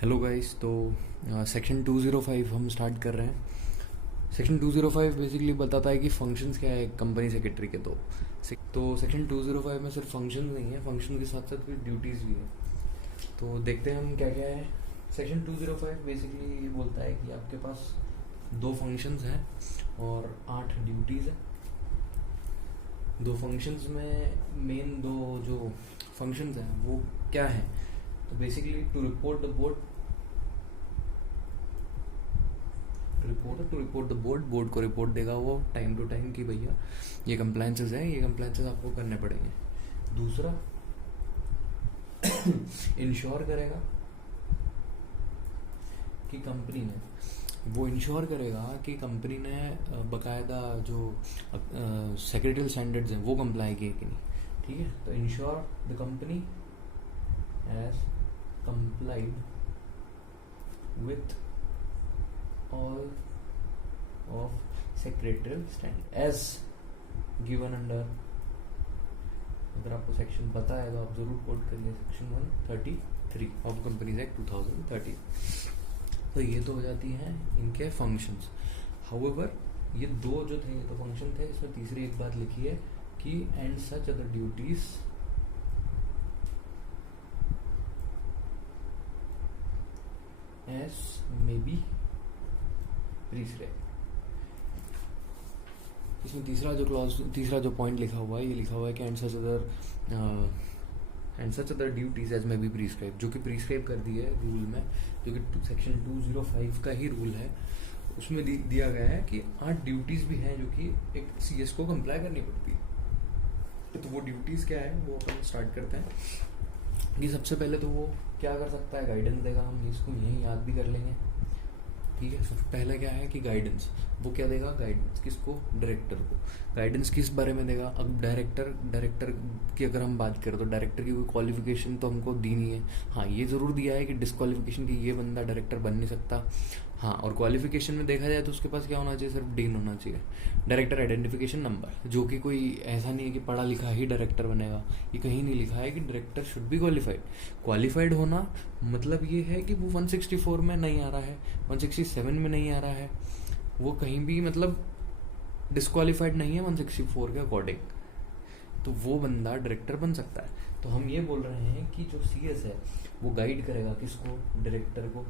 Hello guys. तो section 205 हम start कर रहे हैं। सेक्शन 205 बेसिकली बताता है कि फंक्शंस क्या है कंपनी सेक्रेटरी के। तो सेक्शन 205 में सिर्फ फंक्शंस नहीं है, फंक्शन के साथ साथ कुछ ड्यूटीज़ भी है। तो देखते हैं हम क्या क्या है। सेक्शन 205 बेसिकली ये बोलता है कि आपके पास 2 फंक्शंस हैं और 8 ड्यूटीज़ हैं। 2 फंक्शंस में मेन 2 जो फंक्शंस हैं वो क्या है, तो basically to report the board board को रिपोर्ट देगा वो टाइम टू टाइम कि भैया ये कंप्लायंसेस हैं, ये कंप्लायंसेस आपको करने पड़ेंगे। दूसरा इंश्योर करेगा कि कंपनी ने कंपनी ने बकायदा जो सेक्रेटरियल स्टैंडर्ड्स हैं वो कंप्लाई किए कि नहीं। ठीक है, तो ensure the company has complied with all of secretarial standard as given under। अगर आपको सेक्शन पता है तो आप जरूर कोट करिए, सेक्शन 133 ऑफ कंपनीज एक्ट 2013। तो ये तो हो जाती हैं इनके फंक्शंस। हाउएवर ये 2 जो थे तो फंक्शन थे, इसमें तीसरी एक बात लिखी है कि and such other duties as may be prescribed। इसमें तीसरा जो पॉइंट लिखा हुआ है, ये लिखा हुआ है कि and such other duties as may be prescribe, जो कि प्रिस्क्राइब कर दी है रूल में, जो कि सेक्शन 205 का ही रूल है। उसमें दिया गया है कि 8 ड्यूटीज भी हैं जो कि एक सीएस को कंप्लाई करनी पड़ती है। तो वो ड्यूटीज क्या है वो अपन स्टार्ट करते हैं कि सबसे पहले तो वो क्या कर सकता है, गाइडेंस देगा। हम इसको यहीं याद भी कर लेंगे। ठीक है, सबसे पहले क्या है कि गाइडेंस। वो क्या देगा, गाइडेंस किसको, डायरेक्टर को। गाइडेंस किस बारे में देगा, अब डायरेक्टर की अगर हम बात करें तो डायरेक्टर की कोई क्वालिफिकेशन तो हमको दी नहीं है। हाँ, ये जरूर दिया है कि डिस्क्वालिफिकेशन की ये बंदा डायरेक्टर बन नहीं सकता। हाँ, और क्वालिफिकेशन में देखा जाए तो उसके पास क्या होना चाहिए, सिर्फ डीन होना चाहिए, डायरेक्टर आइडेंटिफिकेशन नंबर। जो कि कोई ऐसा नहीं है कि पढ़ा लिखा ही डायरेक्टर बनेगा, ये कहीं नहीं लिखा है कि डायरेक्टर शुड बी क्वालिफाइड होना मतलब ये है कि वो 164 में नहीं आ रहा है, 167 में नहीं आ रहा है, वो कहीं भी मतलब डिस्क्वालिफाइड नहीं है 164 के अकॉर्डिंग, तो वो बंदा डायरेक्टर बन सकता है। तो हम ये बोल रहे हैं कि जो सीएस है वो गाइड करेगा किसको, डायरेक्टर को।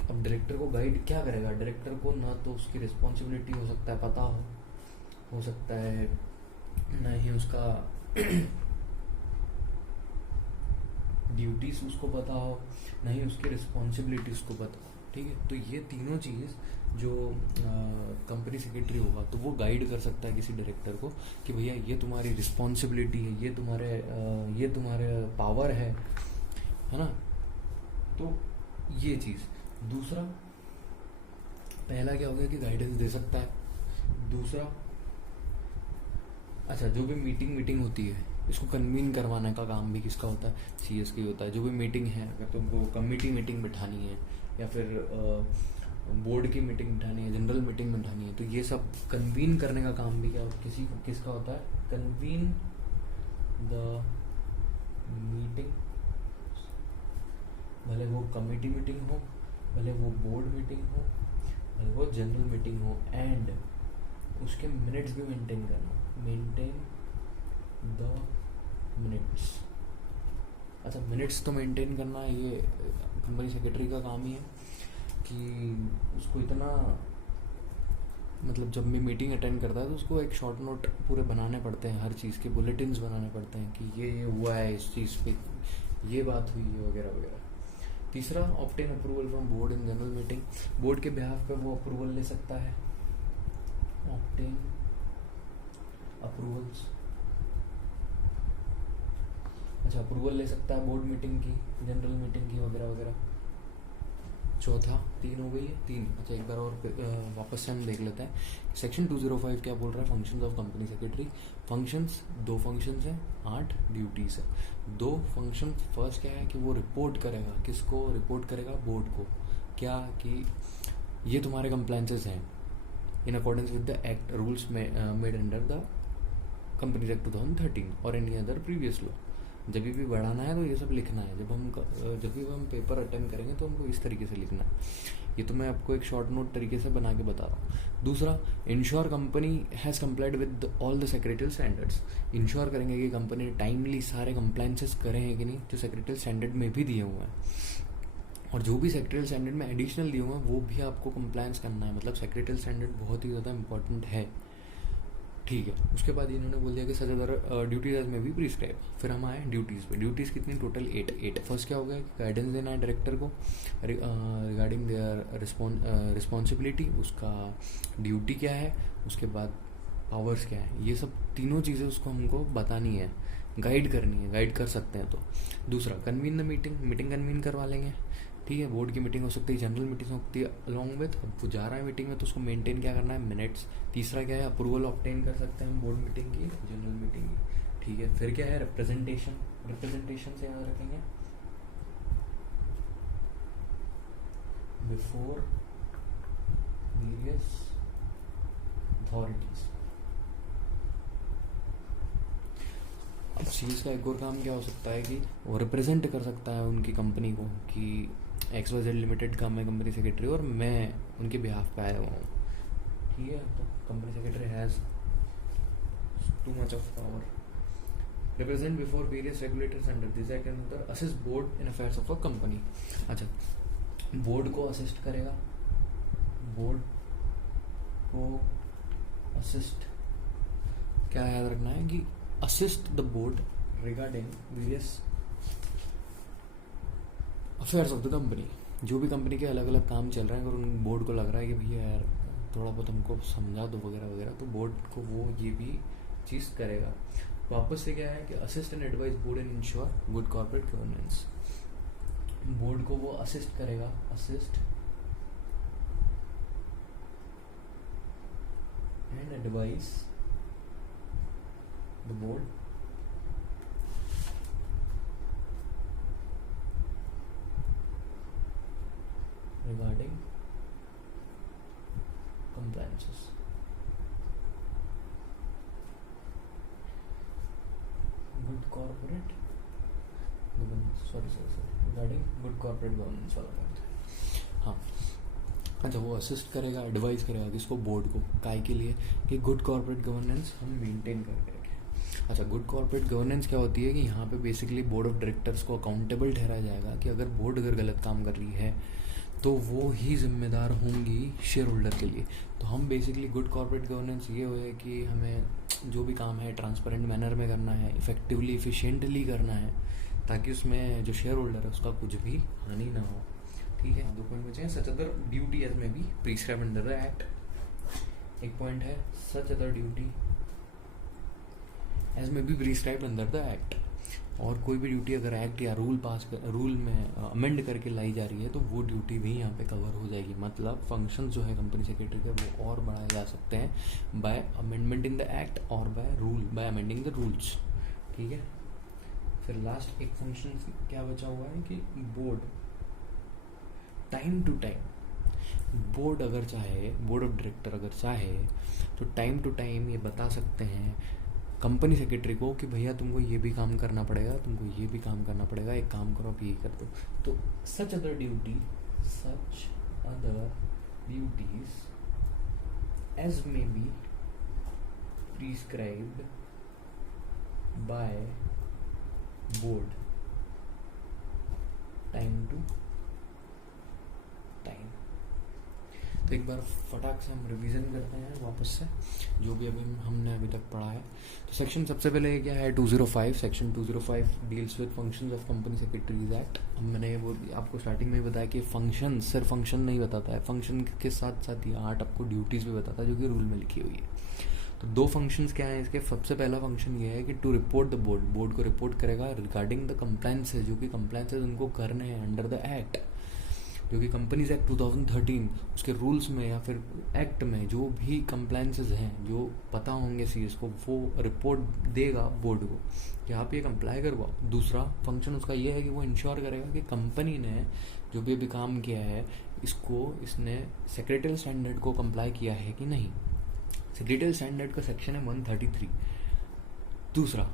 अब डायरेक्टर को गाइड क्या करेगा, डायरेक्टर को ना तो उसकी रिस्पॉन्सिबिलिटी हो सकता है पता हो सकता है ना ही उसका ड्यूटीज उसको पता हो, ना ही उसकी रिस्पॉन्सिबिलिटी उसको पता हो। ठीक है, तो ये तीनों चीज़ जो कंपनी सेक्रेटरी होगा तो वो गाइड कर सकता है किसी डायरेक्टर को कि भैया ये तुम्हारी रिस्पॉन्सिबिलिटी है, ये तुम्हारे पावर है ना। तो ये चीज़। दूसरा, पहला क्या हो गया कि गाइडेंस दे सकता है। दूसरा, अच्छा, जो भी मीटिंग होती है इसको कन्वीन करवाने का काम भी किसका होता है, सीएस का ही होता है। जो भी मीटिंग है, अगर तुमको कमेटी मीटिंग बिठानी है या फिर बोर्ड की मीटिंग बिठानी है, जनरल मीटिंग बिठानी है, तो ये सब कन्वीन करने का काम भी किसका होता है, कन्वीन द मीटिंग। भले वो कमेटी मीटिंग हो, भले वो बोर्ड मीटिंग हो, भले वो जनरल मीटिंग हो, एंड उसके मिनट्स भी मेंटेन करना, मेंटेन द मिनट्स। अच्छा, मिनट्स तो मेंटेन करना ये कंपनी सेक्रेटरी का काम ही है कि उसको इतना मतलब जब भी मीटिंग अटेंड करता है तो उसको एक शॉर्ट नोट पूरे बनाने पड़ते हैं, हर चीज़ के बुलेटिन्स बनाने पड़ते हैं कि ये हुआ है, इस चीज़ पे ये बात हुई है वगैरह वगैरह। तीसरा, obtain approval from board in general meeting. Board के बिहाफ पे वो अप्रूवल ले सकता है, ऑब्टेन अप्रूवल्स। अच्छा, अप्रूवल ले सकता है बोर्ड मीटिंग की, जनरल मीटिंग की वगैरह वगैरह। चौथा, 3 हो गई है, 3। अच्छा, एक बार और वापस से हम देख लेते हैं सेक्शन 205 क्या बोल रहा है, functions of company secretary. Functions, 2 functions हैं, 8 ड्यूटीज है। 2 फंक्शन, फर्स्ट क्या है कि वो रिपोर्ट करेगा, किसको रिपोर्ट करेगा, बोर्ड को। क्या कि ये तुम्हारे कंप्लायंसेस हैं in accordance with the act rules made under the companies act 2013 और एनी अदर प्रीवियस लॉ। जब भी बढ़ाना है तो ये सब लिखना है। जब भी हम पेपर अटेम्प्ट करेंगे तो हमको इस तरीके से लिखना है। ये तो मैं आपको एक शॉर्ट नोट तरीके से बना के बता रहा हूँ। दूसरा, ensure company has complied with all the secretary standards. Ensure करेंगे कि कंपनी ने टाइमली सारे कंप्लाइंसेस करे हैं कि नहीं, जो सेक्रेटरी स्टैंडर्ड में भी दिए हुए हैं, और जो भी सेक्रेटरी स्टैंडर्ड में एडिशनल दिए हुए हैं वो भी आपको कंप्लायंस करना है। मतलब सेक्रेटरी स्टैंडर्ड बहुत ही ज़्यादा इंपॉर्टेंट है, ठीक है। उसके बाद इन्होंने बोल दिया कि सच अदर ड्यूटीज में भी प्रिस्क्राइब। फिर हम आए ड्यूटीज़ पे। ड्यूटीज़ कितनी, टोटल 8। फर्स्ट क्या हो गया, गाइडेंस देना है डायरेक्टर को रिगार्डिंग देयर रिस्पॉन्सिबिलिटी, उसका ड्यूटी क्या है, उसके बाद पावर्स क्या है, ये सब तीनों चीज़ें उसको हमको बतानी है, गाइड करनी है, गाइड कर सकते हैं तो। दूसरा, कन्वीन द मीटिंग कन्वीन करवा लेंगे, ठीक है। बोर्ड की मीटिंग हो सकती है, जनरल मीटिंग हो सकती है अलॉन्ग विथ, अब वो जा रहा है मीटिंग में तो उसको मेंटेन क्या करना है, मिनट्स। तीसरा क्या है, अप्रूवल ऑब्टेन कर सकते हैं हम बोर्ड मीटिंग की, जनरल मीटिंग की, ठीक है। फिर क्या है, रिप्रेजेंटेशन से याद रखेंगे, बिफोर वेरियस अथॉरिटीज। अब सीज का एक और काम क्या हो सकता है कि वो रिप्रेजेंट कर सकता है उनकी कंपनी को कि XYZ लिमिटेड का मैं कंपनी सेक्रेटरी और मैं उनके बिहाफ पे आया हुआ हूँ, ठीक है। तो company secretary has too much of power, represent before various regulators under this act and other, assist board in affairs of a company. अच्छा, बोर्ड को असिस्ट करेगा, बोर्ड को असिस्ट क्या याद रखना है कि assist the board regarding various affairs of the company. जो भी कंपनी के अलग अलग काम चल रहे हैं, अगर उन बोर्ड को लग रहा है कि भैया यार थोड़ा बहुत हमको समझा दो वगैरह वगैरह, तो बोर्ड को वो ये भी चीज़ करेगा। वापस से क्या है कि assist and advice board and ensure good corporate governance. Board को वो असिस्ट करेगा, assist and advice the board regarding compliances, good corporate governance, sorry regarding good corporate governance वाला पॉइंट है। हाँ, अच्छा, वो असिस्ट करेगा, एडवाइस करेगा किसको, बोर्ड को, काय के लिए कि गुड कॉर्पोरेट गवर्नेंस हम मेंटेन करके रखें। अच्छा, गुड कॉर्पोरेट गवर्नेंस क्या होती है कि यहाँ पे बेसिकली बोर्ड ऑफ डायरेक्टर्स को अकाउंटेबल ठहराया जाएगा कि अगर बोर्ड अगर गलत काम कर रही है तो वो ही जिम्मेदार होंगी शेयर होल्डर के लिए। तो हम बेसिकली गुड कॉर्पोरेट गवर्नेंस ये हुए कि हमें जो भी काम है ट्रांसपेरेंट मैनर में करना है, इफेक्टिवली एफिशिएंटली करना है, ताकि उसमें जो शेयर होल्डर है उसका कुछ भी हानि ना हो, ठीक है। 2 पॉइंट बचे हैं। सच अदर ड्यूटी एज में भी प्रिस्क्राइब अंडर द एक्ट। एक पॉइंट है, सच अदर ड्यूटी एज में भी प्रिस्क्राइब अंडर द एक्ट। और कोई भी ड्यूटी अगर एक्ट या रूल में अमेंड करके लाई जा रही है तो वो ड्यूटी भी यहाँ पे कवर हो जाएगी। मतलब फंक्शन जो है कंपनी सेक्रेटरी के वो और बढ़ाए जा सकते हैं by amendment in the act और बाय अमेंडिंग द रूल्स, ठीक है। फिर लास्ट एक फंक्शन क्या बचा हुआ है कि board time to time, board अगर चाहे, बोर्ड ऑफ डायरेक्टर अगर चाहे तो टाइम टू टाइम ये बता सकते हैं कंपनी सेक्रेटरी को कि भैया तुमको ये भी काम करना पड़ेगा, तुमको ये भी काम करना पड़ेगा, एक काम करो आप ये कर दो। तो such other duties as may be prescribed by board time to time. तो एक बार फटाक से हम रिवीजन करते हैं वापस से जो भी हमने अभी तक पढ़ा है। तो सेक्शन सबसे पहले क्या है, 205। Section 205 deals with functions of company secretaries act. अब मैंने वो आपको स्टार्टिंग में बताया कि फंक्शन सिर्फ फंक्शन नहीं बताता है, फंक्शन के साथ साथ ये 8 आपको ड्यूटीज़ भी बताता है जो कि रूल में लिखी हुई है। तो 2 फंक्शंस क्या हैं इसके। सबसे पहला फंक्शन ये है कि to report the board, board को रिपोर्ट करेगा रिगार्डिंग द कंप्लायंसेस, जो कि कंप्लायंसेस उनको करने हैं अंडर द एक्ट, जो कि कंपनीज एक्ट 2013 उसके रूल्स में या फिर एक्ट में जो भी कंप्लायंसेस हैं जो पता होंगे सीएस को, वो रिपोर्ट देगा बोर्ड को कि आप ये कंप्लाई करवाओ। दूसरा फंक्शन उसका ये है कि वो इंश्योर करेगा कि कंपनी ने जो भी अभी काम किया है इसने सेक्रेटरी स्टैंडर्ड को कंप्लाई किया है कि नहीं। सेक्रेटरी स्टैंडर्ड का सेक्शन है 133। दूसरा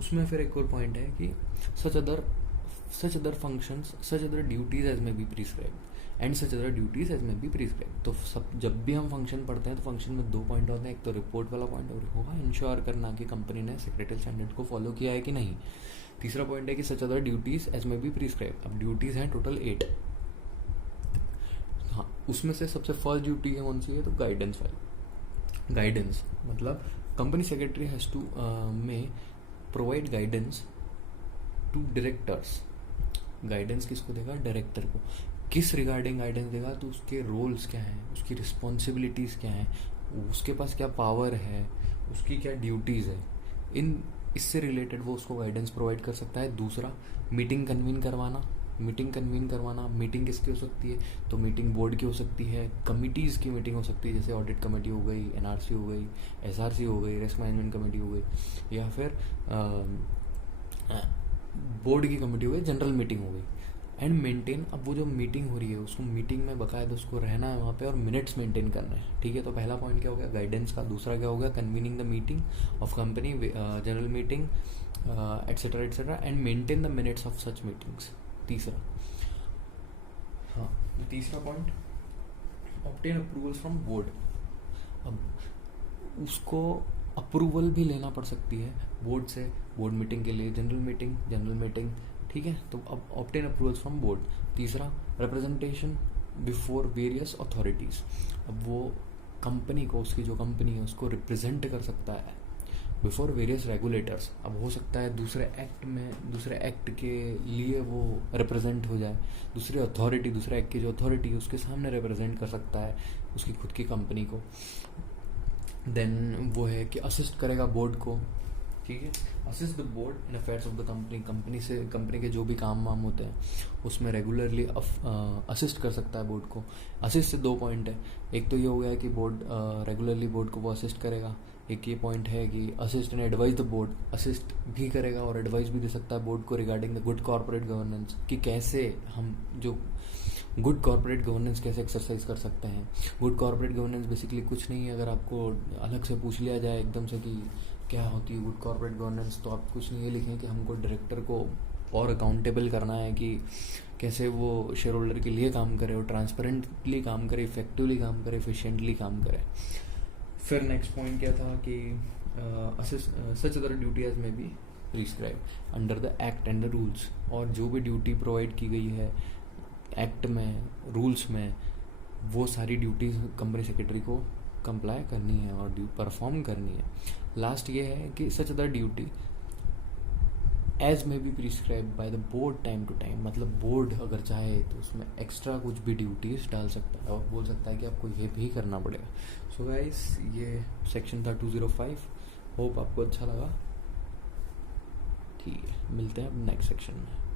उसमें फिर एक और पॉइंट है कि such other functions, such other duties as may be prescribe and such other duties as may be prescribe. तो सब जब भी हम फंक्शन पढ़ते हैं तो फंक्शन में 2 पॉइंट होते हैं, एक तो रिपोर्ट वाला पॉइंट और होगा इंश्योर करना कि कंपनी ने सेक्रेटरी स्टैंडर्ड को फॉलो किया है कि नहीं। तीसरा पॉइंट है कि such other duties as may be prescribe. अब ड्यूटीज हैं टोटल 8। हाँ, उसमें से सबसे फर्स्ट ड्यूटी है कौन सी है, तो गाइडेंस फाइल। गाइडेंस मतलब कंपनी सेक्रेटरी हैज टू में provide guidance to directors. Guidance किसको देगा, डायरेक्टर को। किस रिगार्डिंग गाइडेंस देगा, तो उसके रोल्स क्या हैं, उसकी रिस्पॉन्सिबिलिटीज़ क्या हैं, उसके पास क्या पावर है, उसकी क्या ड्यूटीज़ है, इससे रिलेटेड वो उसको गाइडेंस प्रोवाइड कर सकता है। दूसरा, मीटिंग कन्वीन करवाना। मीटिंग किसकी हो सकती है, तो मीटिंग बोर्ड की हो सकती है, कमिटीज़ की मीटिंग हो सकती है, जैसे ऑडिट कमेटी हो गई, एनआरसी हो गई, एसआरसी हो गई, रिस्क मैनेजमेंट कमेटी हो गई, या फिर बोर्ड की कमेटी हो गई, जनरल मीटिंग हो गई। एंड मेंटेन, अब वो जो मीटिंग हो रही है उसको मीटिंग में बकायदा उसको रहना है वहाँ पे और मिनट्स मेंटेन करना है, ठीक है। तो पहला पॉइंट क्या हो गया, गाइडेंस का। दूसरा क्या हो गया, convening the meeting of company, general meeting etcetera and maintain the minutes of such meetings. तीसरा, हाँ, तीसरा point, obtain approvals from board. अब उसको अप्रूवल भी लेना पड़ सकती है बोर्ड से, बोर्ड मीटिंग के लिए, जनरल मीटिंग, ठीक है। तो अब ऑब्टेन अप्रूवल्स फ्रॉम बोर्ड। तीसरा, रिप्रेजेंटेशन बिफोर वेरियस अथॉरिटीज़। अब वो कंपनी को, उसकी जो कंपनी है उसको रिप्रेजेंट कर सकता है बिफोर वेरियस रेगुलेटर्स। अब हो सकता है दूसरे एक्ट के लिए वो रिप्रेजेंट हो जाए, दूसरे एक्ट की जो अथॉरिटी है उसके सामने रिप्रेजेंट कर सकता है उसकी खुद की कंपनी को। देन वो है कि असिस्ट करेगा बोर्ड को, ठीक है। Assist the board in affairs of the company के जो भी काम वाम होते हैं उसमें रेगुलरली असिस्ट कर सकता है बोर्ड को। असिस्ट से 2 पॉइंट है, एक तो ये हो गया कि बोर्ड रेगुलरली बोर्ड को वो असिस्ट करेगा, एक ये पॉइंट है कि assist and advise the board, assist भी करेगा और एडवाइस भी दे सकता है बोर्ड को regarding the good corporate governance, कि कैसे हम जो गुड कॉर्पोरेट गवर्नेंस कैसे एक्सरसाइज कर सकते हैं। गुड कॉर्पोरेट गवर्नेंस बेसिकली कुछ नहीं है, अगर आपको अलग से पूछ लिया जाए एकदम से कि क्या होती है गुड कॉर्पोरेट गवर्नेंस, तो आप कुछ नहीं ये लिखें कि हमको डायरेक्टर को और अकाउंटेबल करना है कि कैसे वो शेयर होल्डर के लिए काम करे और ट्रांसपेरेंटली काम करे, इफेक्टिवली काम करे, एफिशिएंटली काम करे। फिर नेक्स्ट पॉइंट क्या था कि such other duty as may be prescribe under the act and the rules. और जो भी ड्यूटी प्रोवाइड की गई है एक्ट में, रूल्स में, वो सारी ड्यूटीज कंपनी सेक्रेटरी को कंप्लाई करनी है और परफॉर्म करनी है। लास्ट ये है कि such other duty as may be prescribe by the board time to time. मतलब बोर्ड अगर चाहे तो उसमें एक्स्ट्रा कुछ भी ड्यूटीज डाल सकता है और बोल सकता है कि आपको ये भी करना पड़ेगा। सो गाइस, ये सेक्शन था 205। होप आपको अच्छा लगा। ठीक है, मिलते हैं अब नेक्स्ट सेक्शन में।